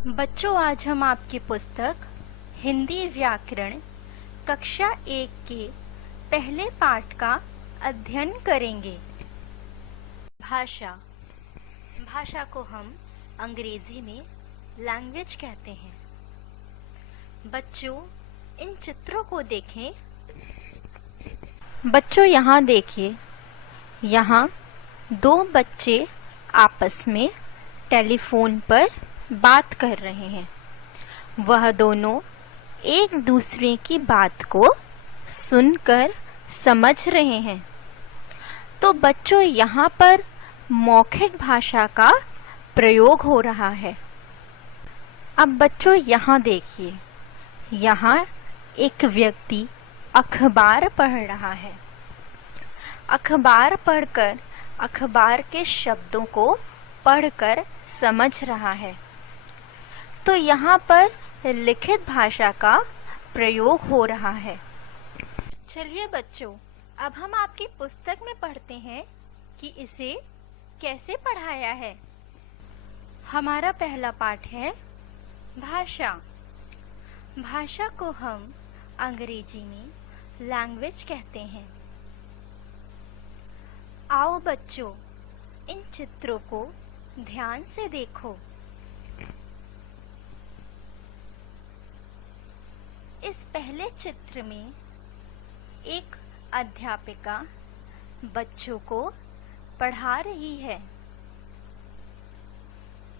बच्चों, आज हम आपकी पुस्तक हिंदी व्याकरण कक्षा 1 के पहले पाठ का अध्ययन करेंगे। भाषा भाषा को हम अंग्रेजी में लैंग्वेज कहते हैं। बच्चों, इन चित्रों को देखें। बच्चों, यहाँ देखिए। यहाँ दो बच्चे आपस में टेलीफोन पर बात कर रहे हैं। वह दोनों एक दूसरे की बात को सुनकर समझ रहे हैं। तो बच्चों, यहाँ पर मौखिक भाषा का प्रयोग हो रहा है। अब बच्चों, यहाँ देखिए। यहाँ एक व्यक्ति अखबार पढ़ रहा है। अखबार पढ़कर अखबार के शब्दों को पढ़कर समझ रहा है। तो यहाँ पर लिखित भाषा का प्रयोग हो रहा है। चलिए बच्चों, अब हम आपकी पुस्तक में पढ़ते हैं कि इसे कैसे पढ़ाया है। हमारा पहला पाठ है भाषा। भाषा को हम अंग्रेजी में लैंग्वेज कहते हैं। आओ बच्चों, इन चित्रों को ध्यान से देखो। इस पहले चित्र में एक अध्यापिका बच्चों को पढ़ा रही है।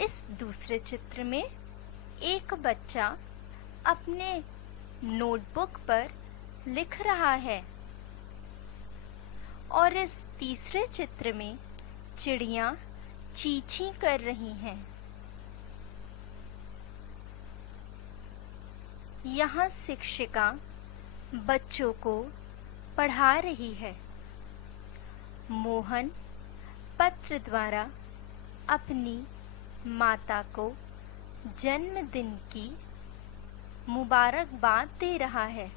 इस दूसरे चित्र में एक बच्चा अपने नोटबुक पर लिख रहा है। और इस तीसरे चित्र में चिड़ियां चींची कर रही हैं। यहाँ शिक्षिका बच्चों को पढ़ा रही है। मोहन पत्र द्वारा अपनी माता को जन्मदिन की मुबारकबाद दे रहा है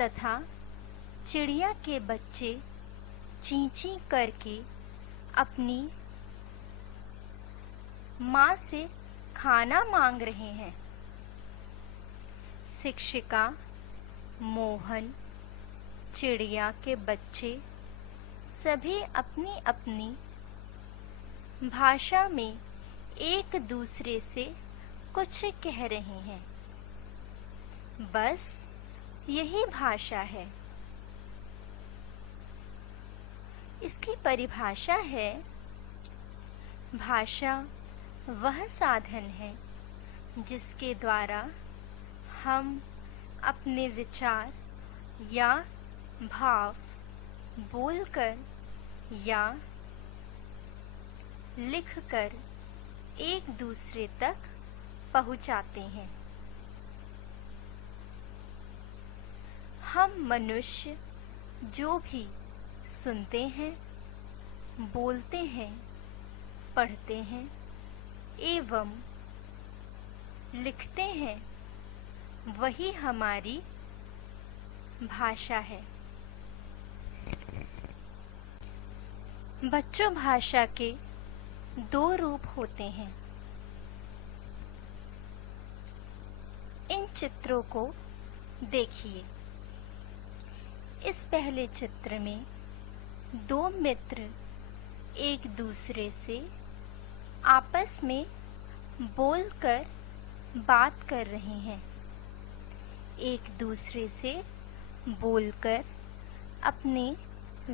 तथा चिड़िया के बच्चे चींची करके अपनी माँ से खाना मांग रहे हैं। शिक्षिका, मोहन, चिड़िया के बच्चे सभी अपनी अपनी भाषा में एक दूसरे से कुछ कह रहे हैं। बस यही भाषा है। इसकी परिभाषा है, भाषा वह साधन है जिसके द्वारा हम अपने विचार या भाव बोलकर या लिखकर एक दूसरे तक पहुंचाते हैं। हम मनुष्य जो भी सुनते हैं, बोलते हैं, पढ़ते हैं एवं लिखते हैं, वही हमारी भाषा है। बच्चों, भाषा के दो रूप होते हैं। इन चित्रों को देखिए। इस पहले चित्र में दो मित्र एक दूसरे से आपस में बोलकर बात कर रहे हैं। एक दूसरे से बोलकर अपने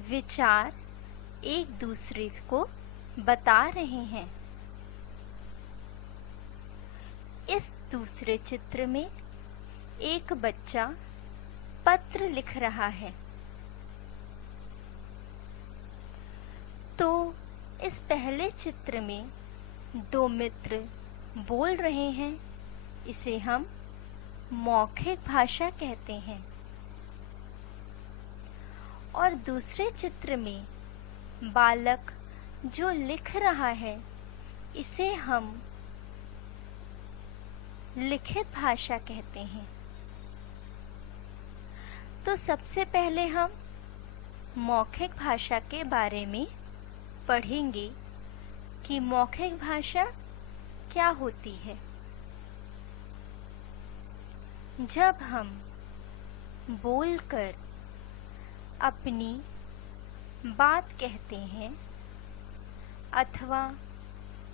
विचार एक दूसरे को बता रहे हैं। इस दूसरे चित्र में एक बच्चा पत्र लिख रहा है। तो इस पहले चित्र में दो मित्र बोल रहे हैं। इसे हम मौखिक भाषा कहते हैं। और दूसरे चित्र में बालक जो लिख रहा है, इसे हम लिखित भाषा कहते हैं। तो सबसे पहले हम मौखिक भाषा के बारे में पढ़ेंगे कि मौखिक भाषा क्या होती है? जब हम बोलकर अपनी बात कहते हैं अथवा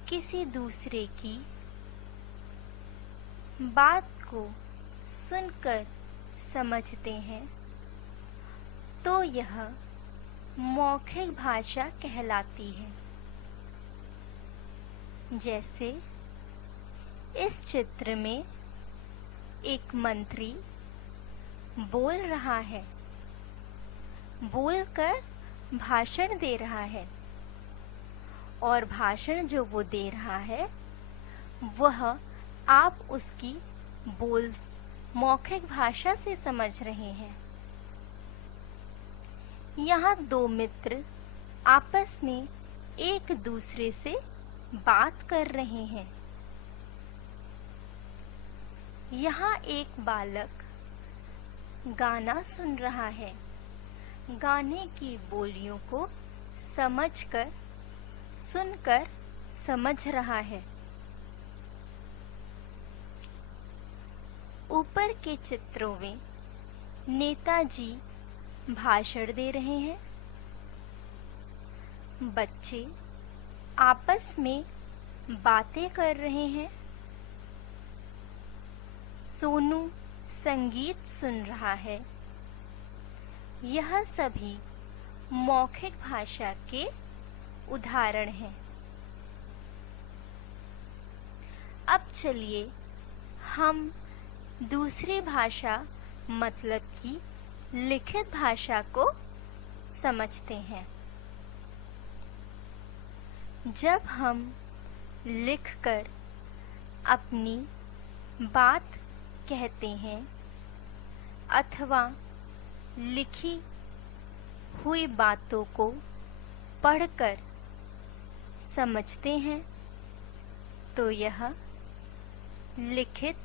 किसी दूसरे की बात को सुनकर समझते हैं तो यह मौखिक भाषा कहलाती है। जैसे इस चित्र में एक मंत्री बोल रहा है, बोलकर भाषण दे रहा है और भाषण जो वो दे रहा है वह आप उसकी मौखिक भाषा से समझ रहे हैं। यहाँ दो मित्र आपस में एक दूसरे से बात कर रहे हैं। यहाँ एक बालक गाना सुन रहा है, गाने की बोलियों को समझकर, सुनकर समझ रहा है। ऊपर के चित्रों में नेताजी भाषण दे रहे हैं। बच्चे आपस में बातें कर रहे हैं। सोनू संगीत सुन रहा है। यह सभी मौखिक भाषा के उदाहरण हैं। अब चलिए हम दूसरी भाषा मतलब की लिखित भाषा को समझते हैं। जब हम लिखकर अपनी बात कहते हैं अथवा लिखी हुई बातों को पढ़कर समझते हैं तो यह लिखित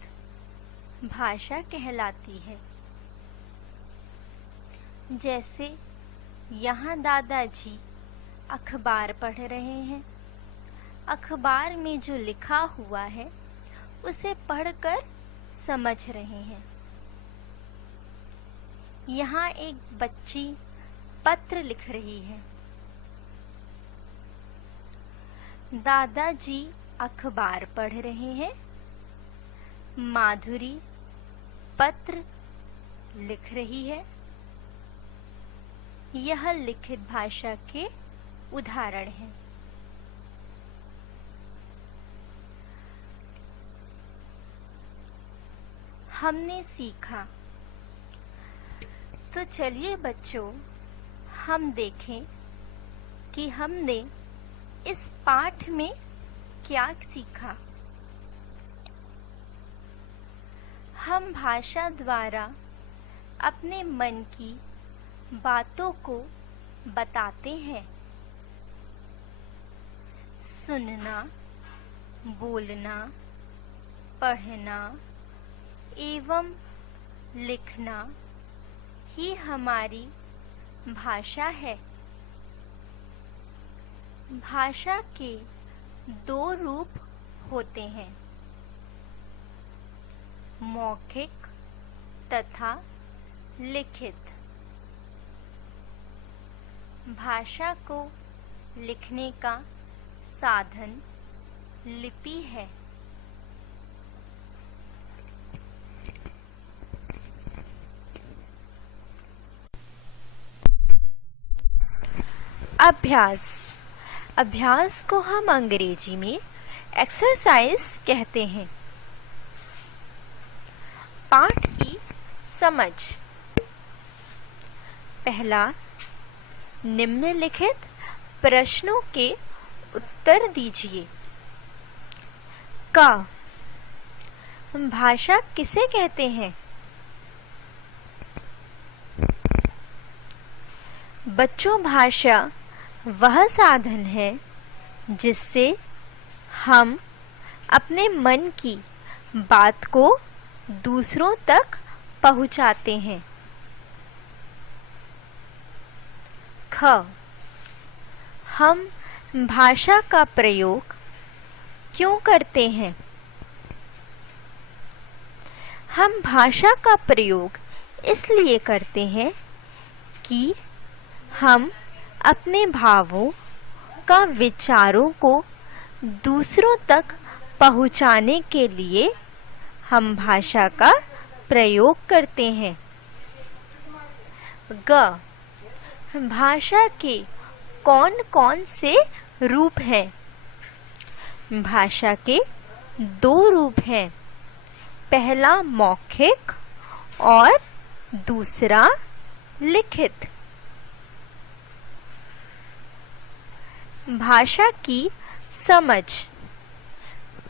भाषा कहलाती है। जैसे यहाँ दादाजी अखबार पढ़ रहे हैं। अखबार में जो लिखा हुआ है उसे पढ़कर समझ रहे हैं। यहाँ एक बच्ची पत्र लिख रही है। दादाजी अखबार पढ़ रहे हैं। माधुरी पत्र लिख रही है। यह लिखित भाषा के उदाहरण हैं। हमने सीखा। तो चलिए बच्चों, हम देखें कि हमने इस पाठ में क्या सीखा। हम भाषा द्वारा अपने मन की बातों को बताते हैं। सुनना, बोलना, पढ़ना एवं लिखना ही हमारी भाषा है। भाषा के दो रूप होते हैं, मौखिक तथा लिखित। भाषा को लिखने का साधन लिपि है। अभ्यास। अभ्यास को हम अंग्रेजी में एक्सरसाइज कहते हैं। पाठ की समझ। पहला, निम्नलिखित प्रश्नों के उत्तर दीजिए। क, भाषा किसे कहते हैं? बच्चों, भाषा वह साधन है जिससे हम अपने मन की बात को दूसरों तक पहुंचाते हैं। ख, हम भाषा का प्रयोग क्यों करते हैं? हम भाषा का प्रयोग इसलिए करते हैं कि हम अपने भावों का, विचारों को दूसरों तक पहुंचाने के लिए हम भाषा का प्रयोग करते हैं। ग, भाषा के कौन कौन से रूप हैं? भाषा के 2 रूप हैं, पहला मौखिक और दूसरा लिखित। भाषा की समझ।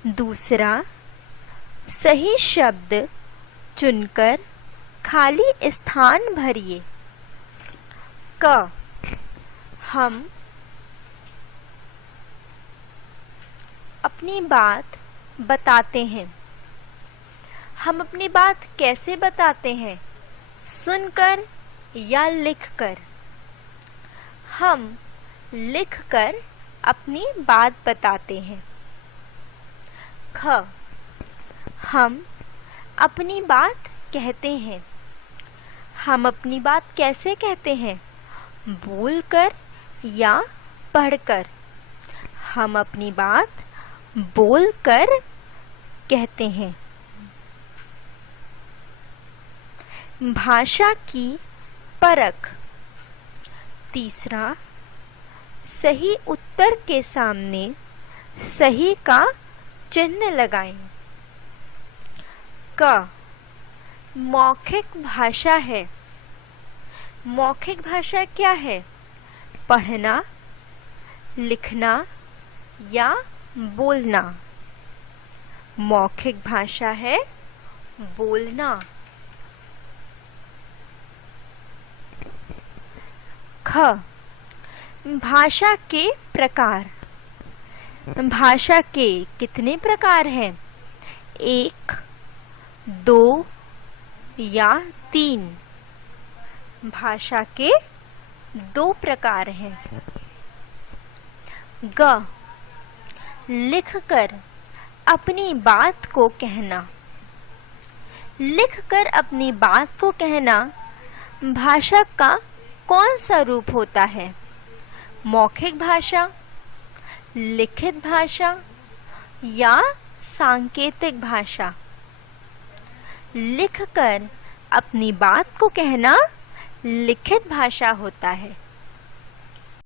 दूसरा, सही शब्द चुनकर खाली स्थान भरिए। क, हम अपनी बात बताते हैं। हम अपनी बात कैसे बताते हैं? सुनकर या लिखकर? हम लिखकर अपनी बात बताते हैं। ख, हम अपनी बात कहते हैं। हम अपनी बात कैसे कहते हैं? बोलकर या पढ़कर? हम अपनी बात बोलकर कहते हैं। भाषा की परख। तीसरा, सही उत्तर के सामने सही का चिन्ह लगाएं। क, मौखिक भाषा है। मौखिक भाषा क्या है? पढ़ना, लिखना या बोलना। मौखिक भाषा है बोलना। ख, भाषा के प्रकार। भाषा के कितने प्रकार हैं? 1, 2 या 3। भाषा के 2 प्रकार हैं। ग, लिखकर अपनी बात को कहना। लिखकर अपनी बात को कहना भाषा का कौन सा रूप होता है? मौखिक भाषा, लिखित भाषा या सांकेतिक भाषा? लिखकर अपनी बात को कहना लिखित भाषा होता है।